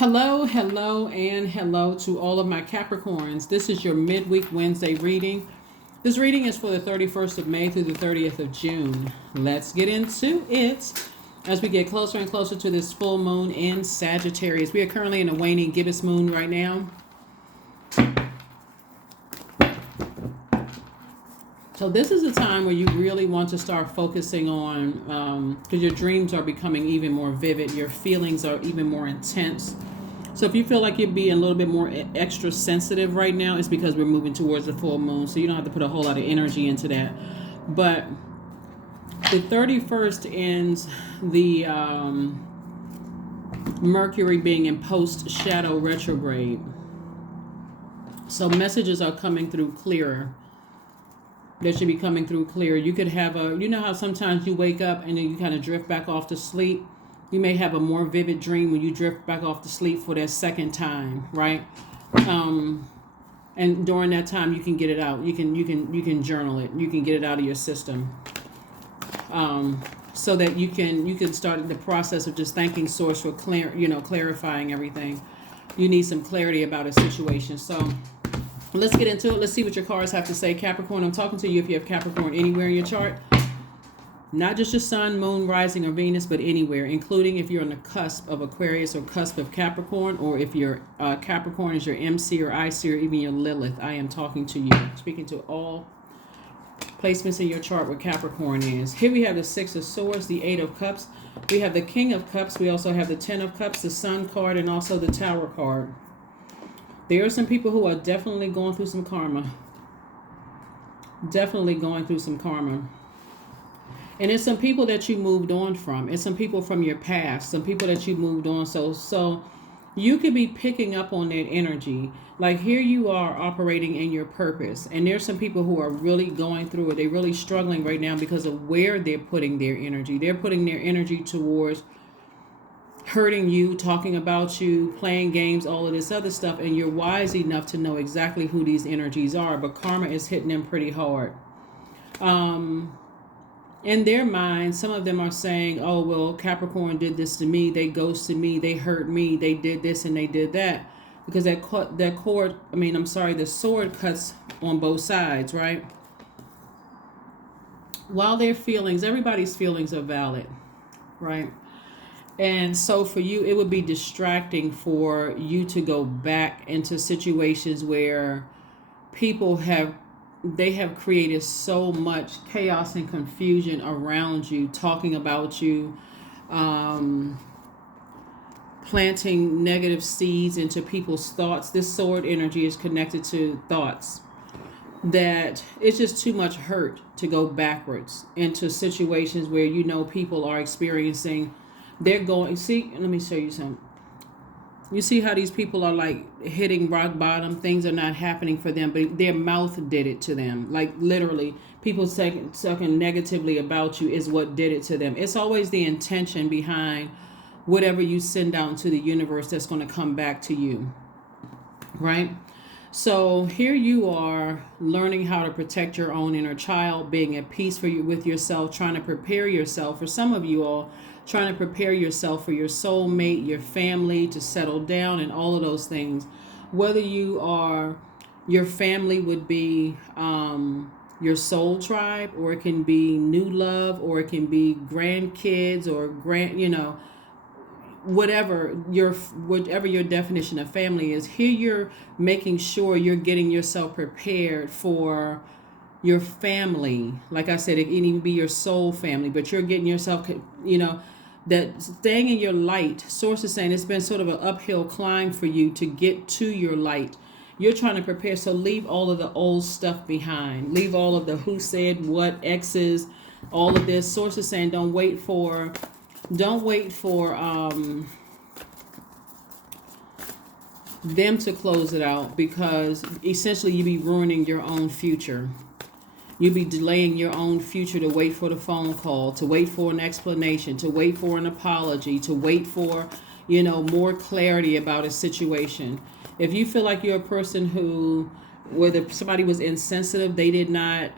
Hello, hello, and hello to all of my Capricorns. This is your midweek Wednesday reading. This reading is for the 31st of May through the 30th of June. Let's get into it as we get closer and closer to this full moon in Sagittarius. We are currently in a waning gibbous moon right now. So this is a time where you really want to start focusing on, because your dreams are becoming even more vivid. Your feelings are even more intense. So if you feel like you're being a little bit more extra sensitive right now, it's because we're moving towards the full moon. So you don't have to put a whole lot of energy into that. But the 31st ends the Mercury being in post-shadow retrograde. So messages are coming through clearer. They should be coming through clear. You could have you know how sometimes you wake up and then you kind of drift back off to sleep? You may have a more vivid dream when you drift back off to sleep for that second time, right? And during that time you can get it out. You can journal it. You can get it out of your system. So that you can start the process of just thanking Source for clarifying everything. You need some clarity about a situation. So let's get into it. Let's see what your cards have to say. Capricorn, I'm talking to you if you have Capricorn anywhere in your chart. Not just your sun, moon, rising, or Venus, but anywhere, including if you're on the cusp of Aquarius or cusp of Capricorn, or if your Capricorn is your MC or IC or even your Lilith. I am talking to you. Speaking to all placements in your chart where Capricorn is. Here we have the Six of Swords, the Eight of Cups. We have the King of Cups. We also have the Ten of Cups, the Sun card, and also the Tower card. There are some people who are definitely going through some karma. Definitely going through some karma. And it's some people that you moved on from. It's some people from your past. Some people that you moved on. So you could be picking up on that energy. Like here you are operating in your purpose. And there's some people who are really going through it. They're really struggling right now because of where they're putting their energy. They're putting their energy towards hurting you, talking about you, playing games, all of this other stuff, and you're wise enough to know exactly who these energies are, but karma is hitting them pretty hard. In their minds, some of them are saying, oh, well, Capricorn did this to me, they ghosted me, they hurt me, they did this and they did that, because the sword cuts on both sides, right? While their feelings, everybody's feelings are valid, right? And so for you, it would be distracting for you to go back into situations where people have created so much chaos and confusion around you, talking about you, planting negative seeds into people's thoughts. This sword energy is connected to thoughts. That it's just too much hurt to go backwards into situations where people are experiencing. They're going, see, let me show you something. You see how these people are like hitting rock bottom? Things are not happening for them, but their mouth did it to them. Like literally, people talking negatively about you is what did it to them. It's always the intention behind whatever you send out into the universe that's going to come back to you, right? So here you are learning how to protect your own inner child, being at peace with yourself, trying to prepare yourself. For some of you all, trying to prepare yourself for your soulmate, your family, to settle down and all of those things. Whether your family would be your soul tribe, or it can be new love, or it can be grandkids or whatever your definition of family is. Here you're making sure you're getting yourself prepared for your family. Like I said, it can even be your soul family, but you're getting yourself, that staying in your light. Source is saying it's been sort of an uphill climb for you to get to your light. You're trying to prepare, so leave all of the old stuff behind. Leave all of the who said what, exes, all of this. Source is saying don't wait for them to close it out, because essentially you be ruining your own future. You'd be delaying your own future to wait for the phone call, to wait for an explanation, to wait for an apology, to wait for, more clarity about a situation. If you feel like you're a person who, whether somebody was insensitive, they did not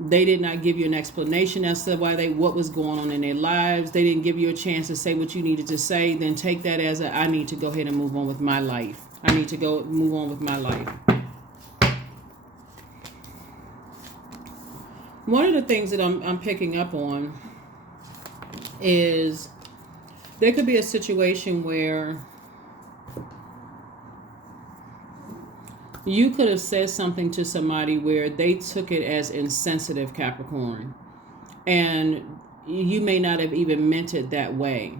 They did not give you an explanation as to what was going on in their lives. They didn't give you a chance to say what you needed to say. Then take that as I need to go ahead and move on with my life. I need to go move on with my life. One of the things that I'm picking up on is there could be a situation where you could have said something to somebody where they took it as insensitive, Capricorn. And you may not have even meant it that way.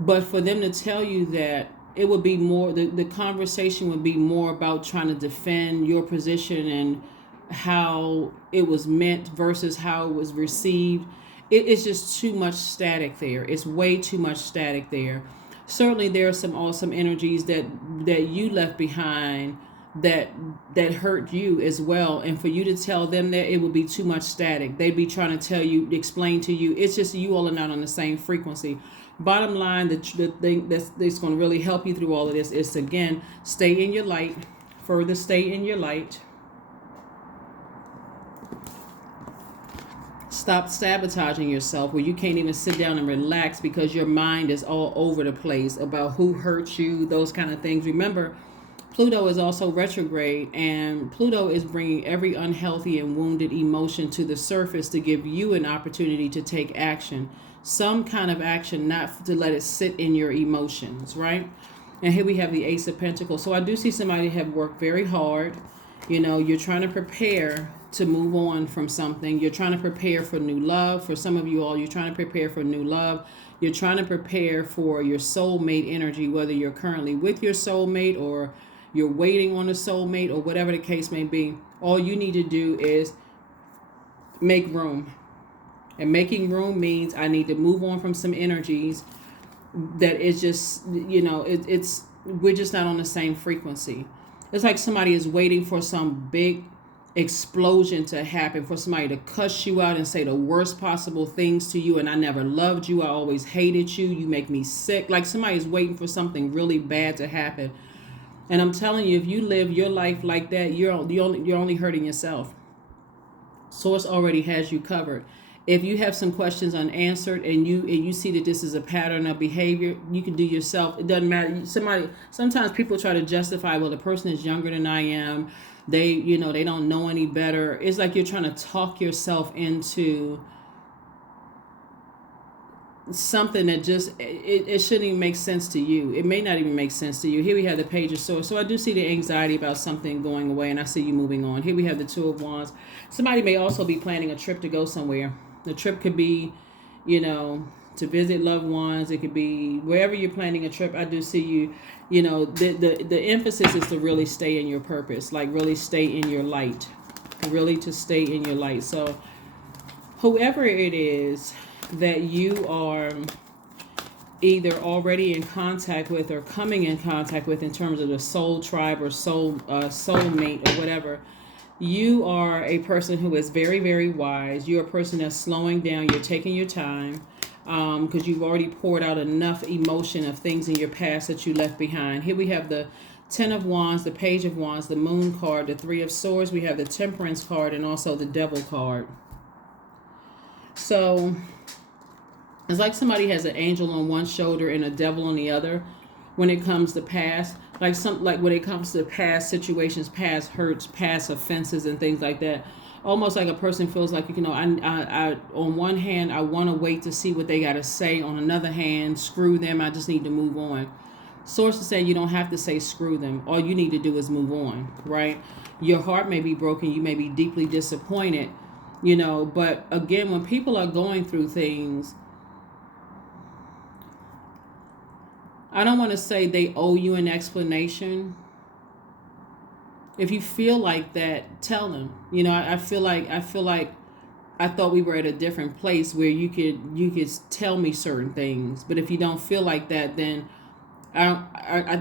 But for them to tell you that, it would be more, the conversation would be more about trying to defend your position and how it was meant versus how it was received. It's just too much static there. It's way too much static there. Certainly there are some awesome energies that you left behind that hurt you as well, and for you to tell them that, it would be too much static. They'd be trying to tell you, explain to you. It's just you all are not on the same frequency. Bottom line, the thing that's going to really help you through all of this is, again, stay in your light. Further stay in your light. Stop sabotaging yourself where you can't even sit down and relax because your mind is all over the place about who hurt you, those kind of things. Remember, Pluto is also retrograde, and Pluto is bringing every unhealthy and wounded emotion to the surface to give you an opportunity to take action. Some kind of action, not to let it sit in your emotions, right? And here we have the Ace of Pentacles. So I do see somebody have worked very hard. You know, you're trying to prepare to move on from something. You're trying to prepare for new love. For some of you all, you're trying to prepare for new love. You're trying to prepare for your soulmate energy, whether you're currently with your soulmate or you're waiting on a soulmate or whatever the case may be. All you need to do is make room. And making room means I need to move on from some energies that is just, you know, we're just not on the same frequency. It's like somebody is waiting for some big explosion to happen, for somebody to cuss you out and say the worst possible things to you. And I never loved you. I always hated you. You make me sick. Like somebody is waiting for something really bad to happen. And I'm telling you, if you live your life like that, you're only hurting yourself. Source already has you covered. If you have some questions unanswered and you see that this is a pattern of behavior, you can do yourself. It doesn't matter. Sometimes people try to justify, well, the person is younger than I am. They don't know any better. It's like you're trying to talk yourself into something that just it shouldn't even make sense to you. It may not even make sense to you. Here we have the Page of Swords. So I do see the anxiety about something going away, and I see you moving on. Here we have the Two of Wands. Somebody may also be planning a trip to go somewhere. The trip could be, to visit loved ones. It could be wherever you're planning a trip. I do see you, the emphasis is to really stay in your purpose, like really stay in your light, really to stay in your light. So whoever it is that you are either already in contact with or coming in contact with in terms of the soul tribe or soulmate or whatever, you are a person who is very, very wise. You're a person that's slowing down. You're taking your time because you've already poured out enough emotion of things in your past that you left behind. Here we have the Ten of Wands, the Page of Wands, the Moon card, the Three of Swords. We have the Temperance card and also the Devil card. So it's like somebody has an angel on one shoulder and a devil on the other when it comes to past. Like when it comes to past situations, past hurts, past offenses and things like that. Almost like a person feels like, I on one hand, I want to wait to see what they got to say. On another hand, screw them. I just need to move on. Sources say you don't have to say screw them. All you need to do is move on, right? Your heart may be broken. You may be deeply disappointed, but again, when people are going through things, I don't want to say they owe you an explanation. If you feel like that, tell them. I feel like I thought we were at a different place where you could tell me certain things. But if you don't feel like that, then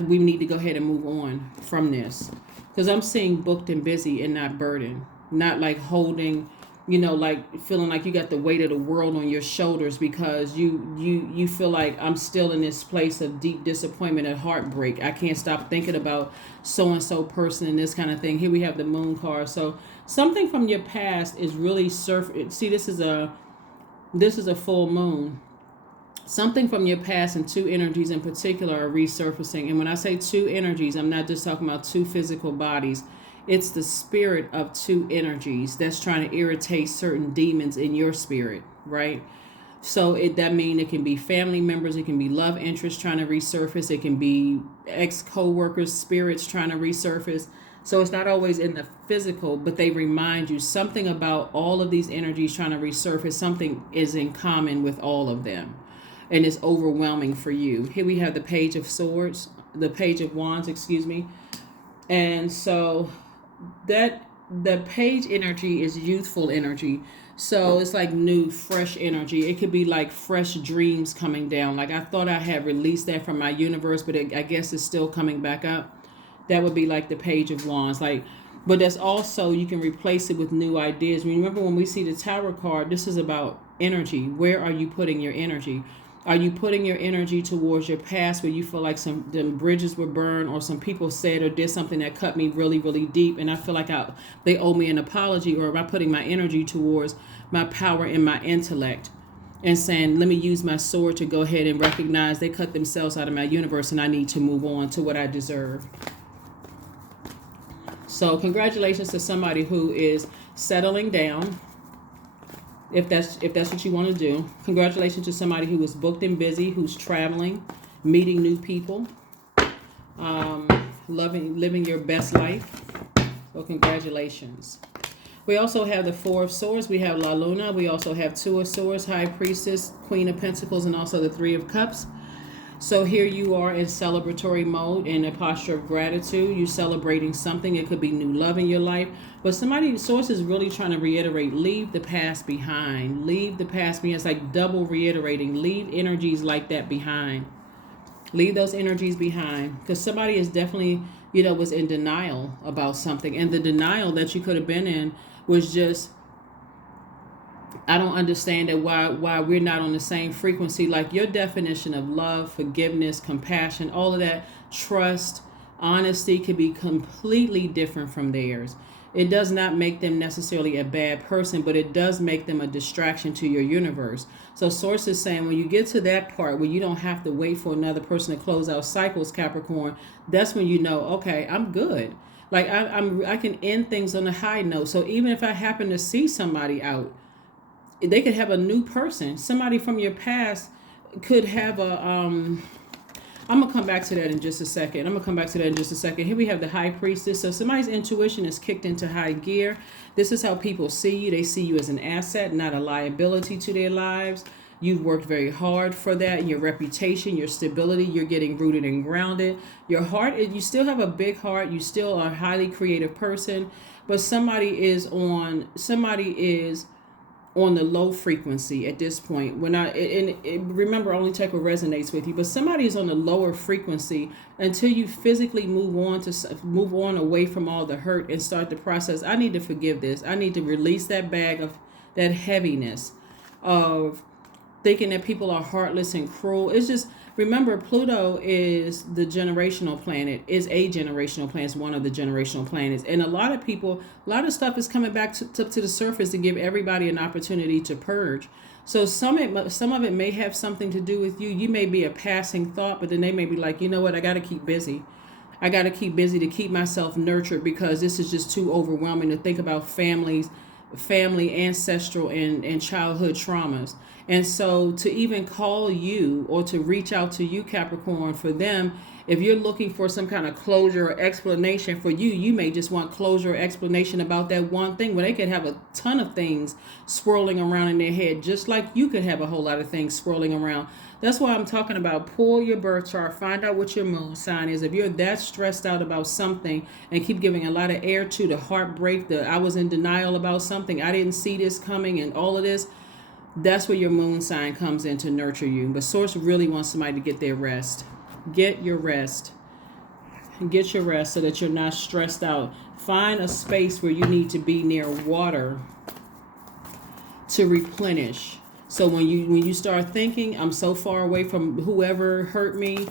we need to go ahead and move on from this. Because I'm seeing booked and busy and not burdened. Not like holding like feeling like you got the weight of the world on your shoulders because you feel like I'm still in this place of deep disappointment and heartbreak. I can't stop thinking about so and so person and this kind of thing. Here we have the moon card. So something from your past is really see, this is a full moon. Something from your past and two energies in particular are resurfacing. And when I say two energies, I'm not just talking about two physical bodies. It's the spirit of two energies that's trying to irritate certain demons in your spirit, right? So that means it can be family members, it can be love interests trying to resurface, it can be ex-co-workers, spirits trying to resurface. So it's not always in the physical, but they remind you something about all of these energies trying to resurface. Something is in common with all of them. And it's overwhelming for you. Here we have the Page of Swords, the Page of Wands, excuse me. And so that the page energy is youthful energy. So it's like new, fresh energy. It could be like fresh dreams coming down. Like I thought I had released that from my universe, but I guess it's still coming back up. That would be like the Page of Wands. But that's also, you can replace it with new ideas. Remember when we see the Tower card, this is about energy. Where are you putting your energy? Are you putting your energy towards your past where you feel like them bridges were burned, or some people said or did something that cut me really, really deep and I feel like they owe me an apology? Or am I putting my energy towards my power and my intellect and saying, let me use my sword to go ahead and recognize they cut themselves out of my universe and I need to move on to what I deserve? So congratulations to somebody who is settling down. If that's what you want to do. Congratulations to somebody who is booked and busy, who's traveling, meeting new people, living your best life. So congratulations. We also have the Four of Swords. We have La Luna. We also have Two of Swords, High Priestess, Queen of Pentacles, and also the Three of Cups. So here you are in celebratory mode, in a posture of gratitude. You're celebrating something. It could be new love in your life. But Source is really trying to reiterate, leave the past behind. Leave the past behind. It's like double reiterating. Leave energies like that behind. Leave those energies behind. Because somebody is definitely, was in denial about something. And the denial that you could have been in was just, I don't understand that why we're not on the same frequency. Like your definition of love, forgiveness, compassion, all of that, trust, honesty could be completely different from theirs. It does not make them necessarily a bad person, but it does make them a distraction to your universe. So Source is saying when you get to that part where you don't have to wait for another person to close out cycles, Capricorn, that's when you know, okay, I'm good. Like I can end things on a high note. So even if I happen to see somebody out, they could have a new person. Somebody from your past could have I'm going to come back to that in just a second. Here we have the High Priestess. So somebody's intuition is kicked into high gear. This is how people see you. They see you as an asset, not a liability to their lives. You've worked very hard for that. Your reputation, your stability, you're getting rooted and grounded. Your heart, you still have a big heart. You still are a highly creative person. But somebody is on the low frequency at this point. Remember, only take what resonates with you. But somebody is on the lower frequency until you physically move on away from all the hurt and start the process. I need to forgive this. I need to release that bag of that heaviness of thinking that people are heartless and cruel. It's just, remember, Pluto is the generational planet, is a generational planet, it's one of the generational planets. And a lot of stuff is coming back to the surface to give everybody an opportunity to purge. So some of it may have something to do with you. You may be a passing thought, but then they may be like, you know what, I got to keep busy. I got to keep busy to keep myself nurtured because this is just too overwhelming to think about family, ancestral, and childhood traumas. And so to even call you or to reach out to you, Capricorn, for them, if you're looking for some kind of closure or explanation for you, you may just want closure or explanation about that one thing where they could have a ton of things swirling around in their head, just like you could have a whole lot of things swirling around. That's why I'm talking about pull your birth chart, find out what your moon sign is. If you're that stressed out about something and keep giving a lot of air to the heartbreak, I was in denial about something, I didn't see this coming and all of this, that's where your moon sign comes in to nurture you. But Source really wants somebody to get their rest. Get your rest. Get your rest so that you're not stressed out. Find a space where you need to be near water to replenish. So when you start thinking, I'm so far away from whoever hurt me,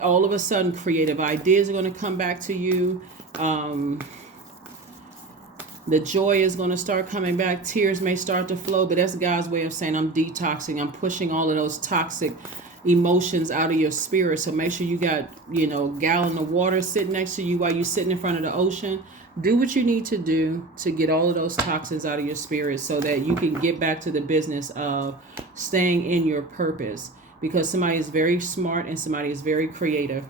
all of a sudden creative ideas are going to come back to you. The joy is going to start coming back. Tears may start to flow, but that's God's way of saying I'm detoxing. I'm pushing all of those toxic emotions out of your spirit. So make sure you got, a gallon of water sitting next to you while you're sitting in front of the ocean. Do what you need to do to get all of those toxins out of your spirit so that you can get back to the business of staying in your purpose, because somebody is very smart and somebody is very creative.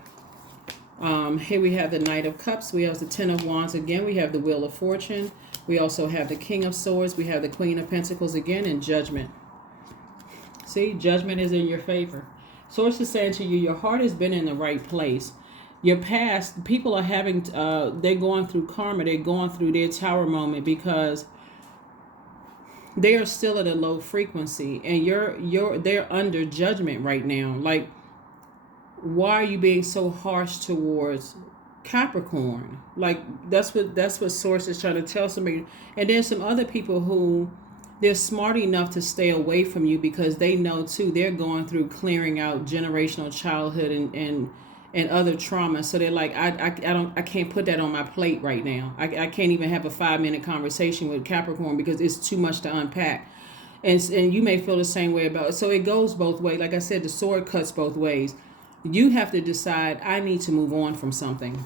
Here we have the Knight of Cups. We have the Ten of Wands again. We have the Wheel of Fortune. We also have the King of Swords. We have the Queen of Pentacles again, and Judgment. See, Judgment is in your favor. Source is saying to you, your heart has been in the right place. Your past, people are having, they're going through karma. They're going through their tower moment because they are still at a low frequency, and they're under judgment right now. Like, why are you being so harsh towards Capricorn? Like, that's what Source is trying to tell somebody. And there's some other people who they're smart enough to stay away from you because they know too they're going through clearing out generational childhood and other trauma. So they're like, I can't put that on my plate right now. I can't even have a 5-minute conversation with Capricorn because it's too much to unpack. And you may feel the same way about it. So it goes both ways. Like I said, the sword cuts both ways. You have to decide, I need to move on from something.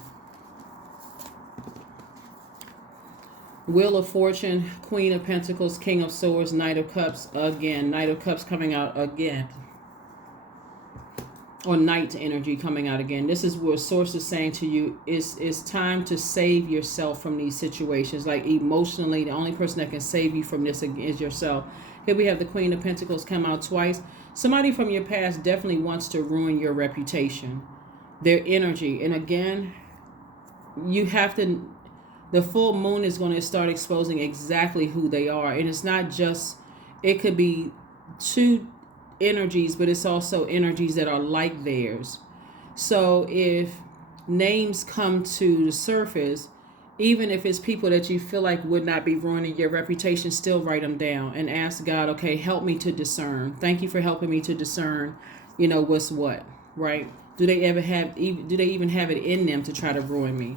Wheel of Fortune, Queen of Pentacles, King of Swords, Knight of Cups again. Knight of Cups coming out again. Or Knight energy coming out again. This is where Source is saying to you, it's time to save yourself from these situations. Like, emotionally, the only person that can save you from this is yourself. Here we have the Queen of Pentacles come out twice. Somebody from your past definitely wants to ruin your reputation, their energy. And again, you have to, the full moon is going to start exposing exactly who they are. And it's not just, it could be two energies, but it's also energies that are like theirs. So if names come to the surface, even if it's people that you feel like would not be ruining your reputation, still write them down and ask God, okay, help me to discern. Thank you for helping me to discern, what's what, right? Do they even have it in them to try to ruin me?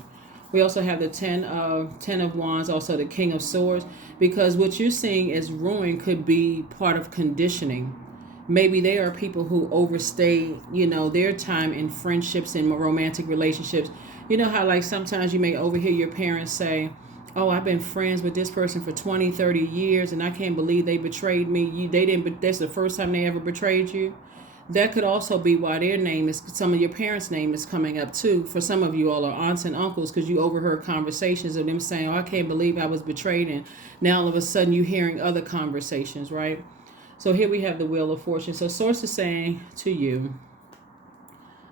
We also have the Ten of Wands, also the King of Swords, because what you're seeing as ruin could be part of conditioning. Maybe they are people who overstay, their time in friendships and romantic relationships. You know how, like, sometimes you may overhear your parents say, oh, I've been friends with this person for 20, 30 years, and I can't believe they betrayed me. That's the first time they ever betrayed you. That could also be why some of your parents' name is coming up too. For some of you all are aunts and uncles, because you overheard conversations of them saying, oh, I can't believe I was betrayed. And now all of a sudden you're hearing other conversations, right? So here we have the Wheel of Fortune. So Source is saying to you,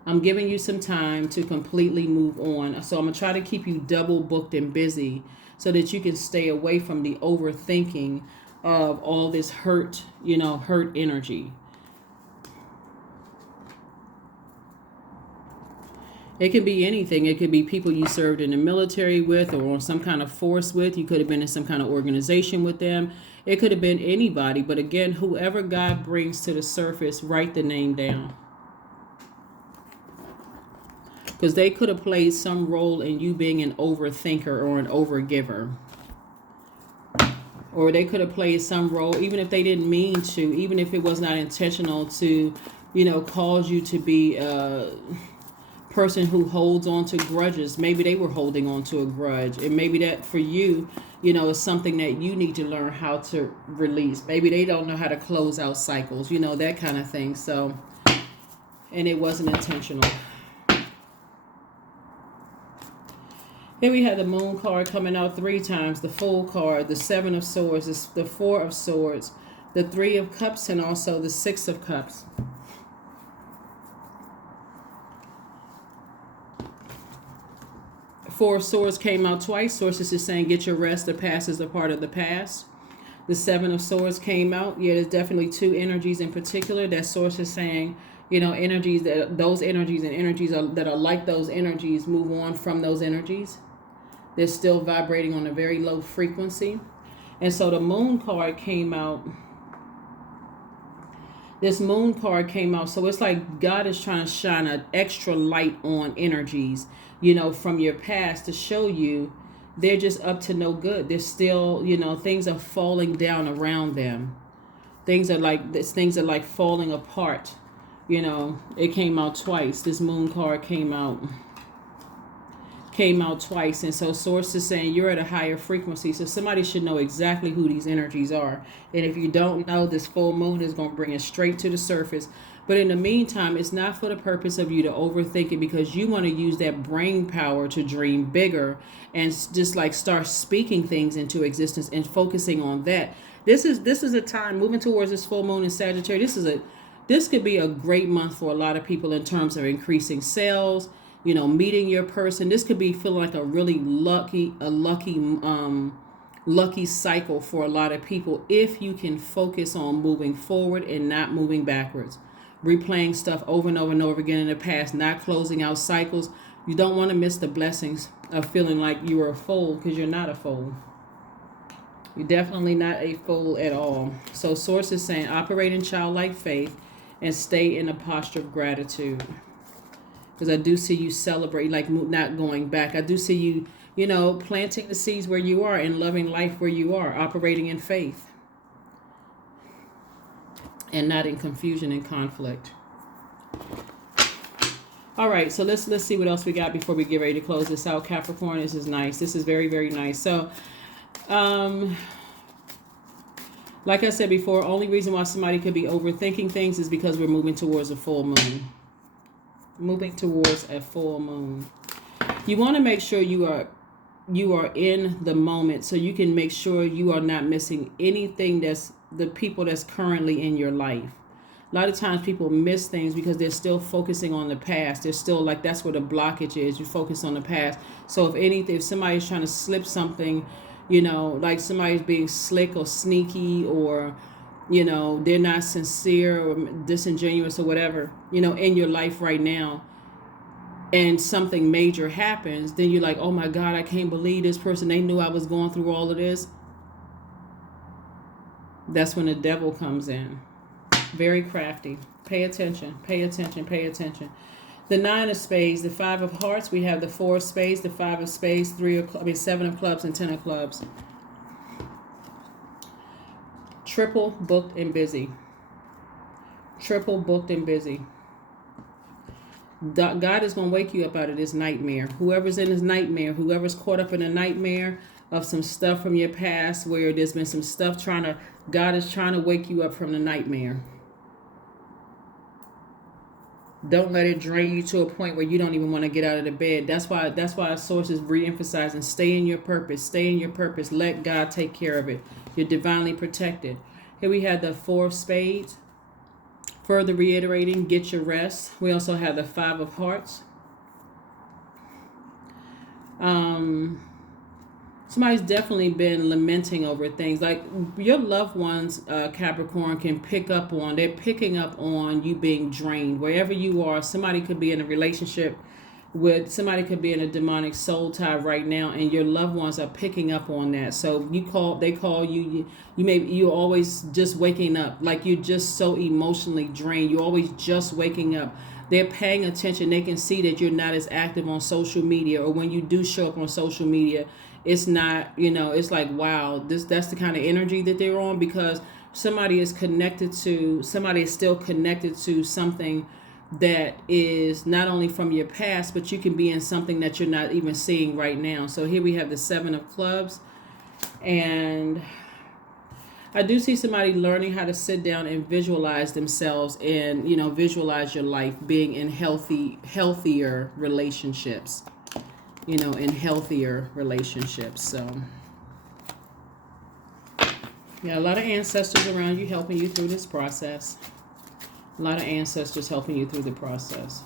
I'm giving you some time to completely move on. So I'm going to try to keep you double booked and busy so that you can stay away from the overthinking of all this hurt energy. It could be anything. It could be people you served in the military with or on some kind of force with. You could have been in some kind of organization with them. It could have been anybody. But again, whoever God brings to the surface, write the name down. Because they could have played some role in you being an overthinker or an overgiver. Or they could have played some role, even if they didn't mean to, even if it was not intentional to, cause you to be a person who holds on to grudges. Maybe they were holding on to a grudge. And maybe that for you, is something that you need to learn how to release. Maybe they don't know how to close out cycles, that kind of thing. So, and it wasn't intentional. Here we have the Moon card coming out 3 times, the Fool card, the 7 of Swords, the 4 of Swords, the 3 of Cups, and also the 6 of Cups. Four of Swords came out twice. Sources is saying get your rest. The past is a part of the past. The 7 of Swords came out. Yeah, there's definitely 2 energies in particular that Source is saying, energies that those energies and energies that are like those energies, move on from those energies. They're still vibrating on a very low frequency. And so the moon card came out. This moon card came out. So it's like God is trying to shine an extra light on energies, from your past to show you they're just up to no good. They're still, things are falling down around them. Things are like falling apart. It came out twice. This moon card came out twice. And so source is saying you're at a higher frequency, so somebody should know exactly who these energies are. And if you don't know, this full moon is going to bring it straight to the surface. But in the meantime, it's not for the purpose of you to overthink it, because you want to use that brain power to dream bigger and just like start speaking things into existence and focusing on that. This is a time moving towards this full moon in Sagittarius. This could be a great month for a lot of people in terms of increasing sales, meeting your person. This could be feeling like a really lucky cycle for a lot of people if you can focus on moving forward and not moving backwards. Replaying stuff over and over and over again in the past, not closing out cycles. You don't want to miss the blessings of feeling like you are a fool, because you're not a fool. You're definitely not a fool at all. So source is saying operate in childlike faith and stay in a posture of gratitude. Because I do see you celebrate, like not going back. I do see you, planting the seeds where you are and loving life where you are, operating in faith and not in confusion and conflict. All right, so let's see what else we got before we get ready to close this out. Capricorn, this is nice. This is very, very nice. So, like I said before, only reason why somebody could be overthinking things is because we're moving towards a full moon. Moving towards a full moon. You want to make sure you are in the moment, so you can make sure you are not missing anything that's the people that's currently in your life. A lot of times people miss things because they're still focusing on the past. They're still like, that's where the blockage is. You focus on the past. So if somebody's trying to slip something, like somebody's being slick or sneaky, or they're not sincere or disingenuous or whatever, in your life right now, and something major happens, then you're like, oh my God, I can't believe this person, they knew I was going through all of this. That's when the devil comes in. Very crafty. Pay attention, pay attention, pay attention. The 9 of spades, the 5 of hearts, we have the 4 of spades, the 5 of spades, 7 of clubs, and 10 of clubs. Triple booked and busy. Triple booked and busy. God is going to wake you up out of this nightmare. Whoever's in this nightmare, whoever's caught up in a nightmare of some stuff from your past where there's been some stuff God is trying to wake you up from the nightmare. Don't let it drain you to a point where you don't even want to get out of the bed. That's why our source is re-emphasizing, stay in your purpose, stay in your purpose. Let God take care of it. You're divinely protected. Here we have the 4 of spades. Further reiterating, get your rest. We also have the 5 of hearts. Somebody's definitely been lamenting over things. Like your loved ones, Capricorn, can pick up on, they're picking up on you being drained. Wherever you are, somebody could be in a relationship with, somebody could be in a demonic soul tie right now, and your loved ones are picking up on that. So they call you, you're always just waking up, like you're just so emotionally drained. You're always just waking up. They're paying attention. They can see that you're not as active on social media, or when you do show up on social media, it's not, it's like, wow, that's the kind of energy that they're on, because somebody is still connected to something that is not only from your past, but you can be in something that you're not even seeing right now. So here we have the 7 of clubs, and I do see somebody learning how to sit down and visualize themselves and, visualize your life being in healthier relationships, in healthier relationships. So yeah, a lot of ancestors around you helping you through this process. A lot of ancestors helping you through the process.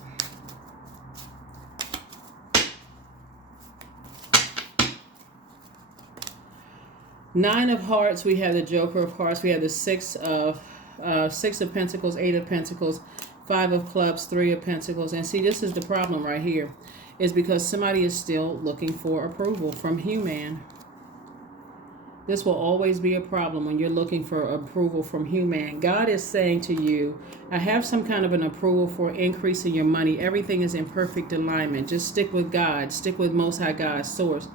Nine of hearts, we have the Joker of hearts. We have the 6 of Pentacles, 8 of Pentacles, 5 of clubs, 3 of Pentacles. And see, this is the problem right here, is because somebody is still looking for approval from human. This will always be a problem when you're looking for approval from human. God is saying to you, I have some kind of an approval for increasing your money. Everything is in perfect alignment. Just stick with God. Stick with Most High God's source.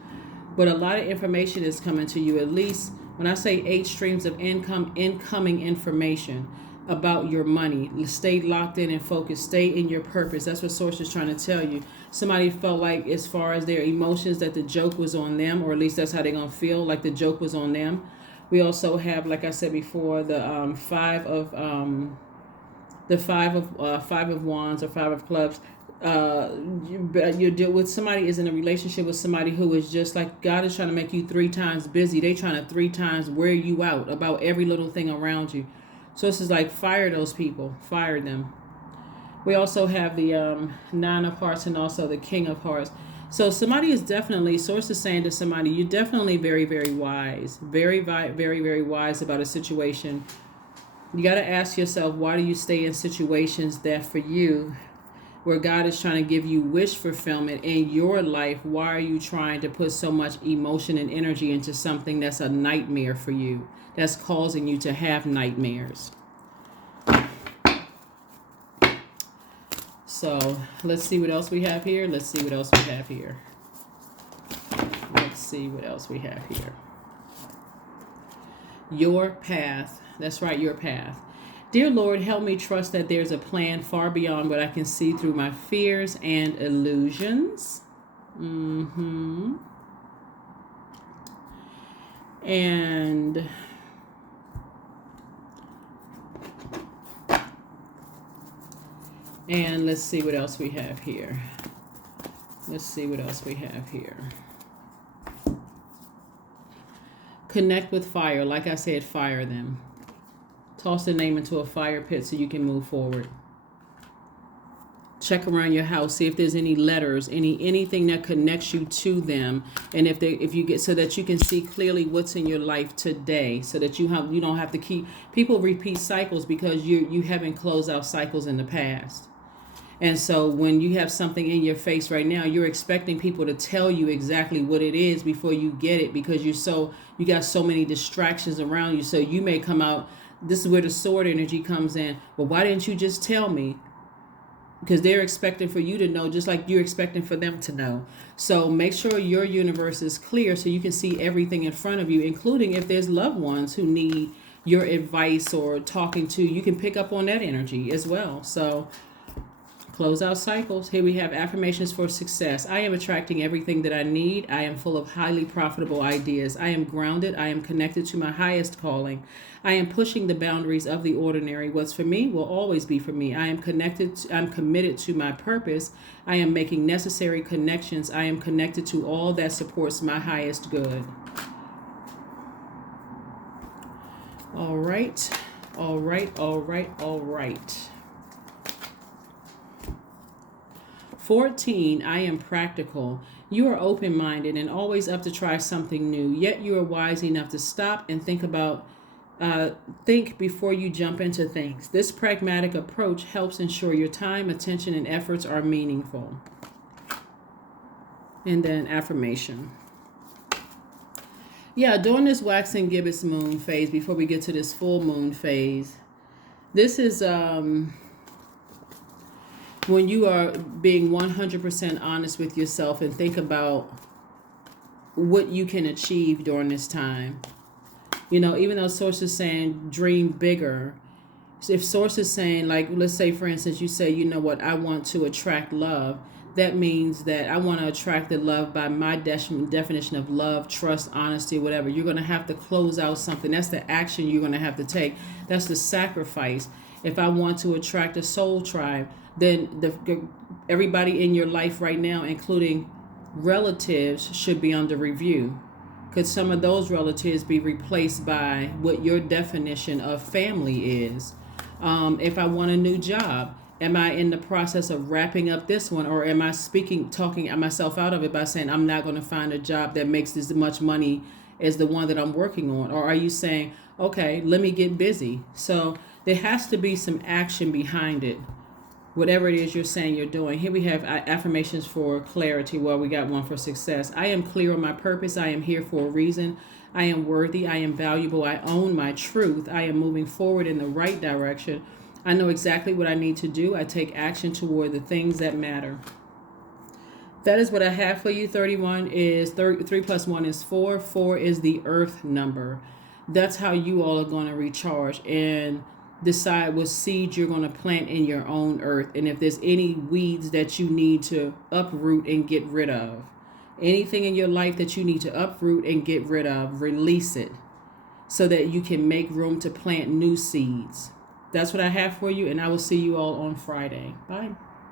But a lot of information is coming to you. At least when I say 8 streams of incoming information about your money. Stay locked in and focused. Stay in your purpose. That's what Source is trying to tell you. Somebody felt like, as far as their emotions, that the joke was on them, or at least that's how they're gonna feel, like the joke was on them. We also have, like I said before, the five of wands or 5 of clubs. You deal with somebody is in a relationship with somebody who is just like, God is trying to make you 3 times busy. They trying to 3 times wear you out about every little thing around you. So this is like, fire those people, fire them. We also have the 9 of hearts and also the King of hearts. So somebody is definitely, Source is saying to somebody, you're definitely very, very wise, very, very wise about a situation. You got to ask yourself, why do you stay in situations that for you, where God is trying to give you wish fulfillment in your life? Why are you trying to put so much emotion and energy into something that's a nightmare for you, that's causing you to have nightmares? So let's see what else we have here. Let's see what else we have here. Let's see what else we have here. Your path. That's right, your path. Dear Lord, help me trust that there's a plan far beyond what I can see through my fears and illusions. And let's see what else we have here. Let's see what else we have here. Connect with fire. Like I said, fire them. Toss their name into a fire pit so you can move forward. Check around your house, see if there's any letters, anything that connects you to them, and if you get, so that you can see clearly what's in your life today, so that you don't have to keep, people repeat cycles because you haven't closed out cycles in the past. And so when you have something in your face right now, you're expecting people to tell you exactly what it is before you get it, because you got so many distractions around you. So you may come out, this is where the sword energy comes in. Well, why didn't you just tell me? Because they're expecting for you to know, just like you're expecting for them to know. So make sure your universe is clear so you can see everything in front of you, including if there's loved ones who need your advice or talking to. You can pick up on that energy as well. So close out cycles. Here we have affirmations for success. I am attracting everything that I need. I am full of highly profitable ideas. I am grounded. I am connected to my highest calling. I am pushing the boundaries of the ordinary. What's for me will always be for me. I'm committed to my purpose. I am making necessary connections. I am connected to all that supports my highest good. All right. All right. All right. All right. 14, I am practical. You are open-minded and always up to try something new, yet you are wise enough to stop and think before you jump into things. This pragmatic approach helps ensure your time, attention, and efforts are meaningful. And then affirmation. Yeah, during this waxing gibbous moon phase, before we get to this full moon phase, this is when you are being 100% honest with yourself and think about what you can achieve during this time. You know, even though Source is saying dream bigger, if Source is saying, like, let's say, for instance, you say, you know what, I want to attract love. That means that I want to attract the love by my definition of love, trust, honesty, whatever. You're going to have to close out something. That's the action you're going to have to take. That's the sacrifice. If I want to attract a soul tribe, then everybody in your life right now, including relatives, should be under review. Could some of those relatives be replaced by what your definition of family is? If I want a new job, am I in the process of wrapping up this one, or am I talking myself out of it by saying I'm not going to find a job that makes as much money as the one that I'm working on? Or are you saying, okay, let me get busy? So there has to be some action behind it, whatever it is you're saying you're doing. Here we have affirmations for clarity. Well, we got one for success. I am clear on my purpose. I am here for a reason. I am worthy. I am valuable. I own my truth. I am moving forward in the right direction. I know exactly what I need to do. I take action toward the things that matter. That is what I have for you. 31 is 3 plus 1 is 4. 4 is the earth number. That's how you all are going to recharge and decide what seeds you're going to plant in your own earth. And if there's any weeds that you need to uproot and get rid of, anything in your life that you need to uproot and get rid of, release it so that you can make room to plant new seeds. That's what I have for you, and I will see you all on Friday. Bye.